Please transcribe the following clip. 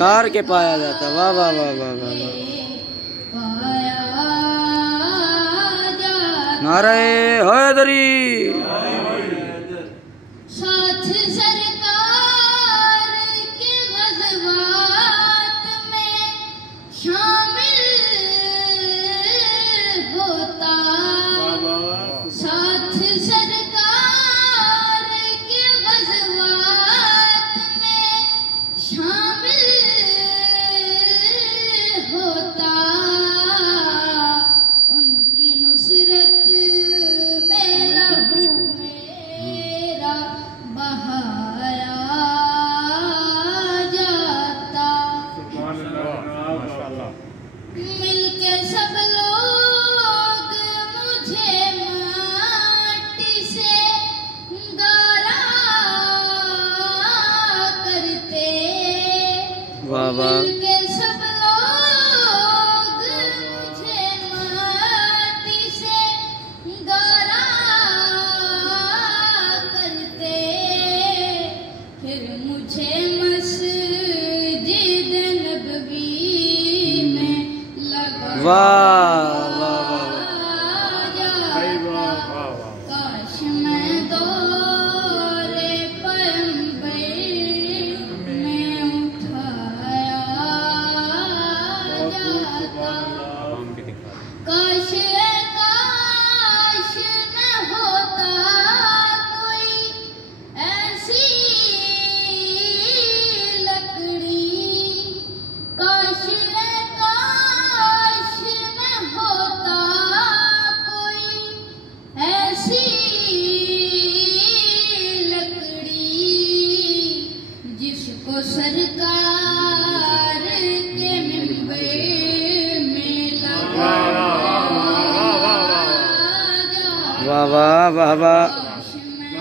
संस्कार के पाया जाता। वाह वाह वाह वाह वाह वाह। नारे हैदरी। साथ सरकार के ग़ज़वात में शामिल होता। साथ सरकार के ग़ज़वात में शामिल होता। उनकी नुसरत में लहू मेरा बहाया जाता। मिलके सब लोग मुझे माटी से गारा करते। वाह वाह। मिलके सब लोग मुझे माटी से गारा करते। फिर मुझे मस्जिद नबवी में लगा वाह वाह वाह। जाता। काश मैं दौरे पैगंबर में उठाया जाता। काश काश न होता कोई ऐसी लकड़ी। काश काश न होता कोई ऐसी लकड़ी जिसको सरकार के मिंबर में लगाया जाता। वाह वाह वाह वाह। काश मैं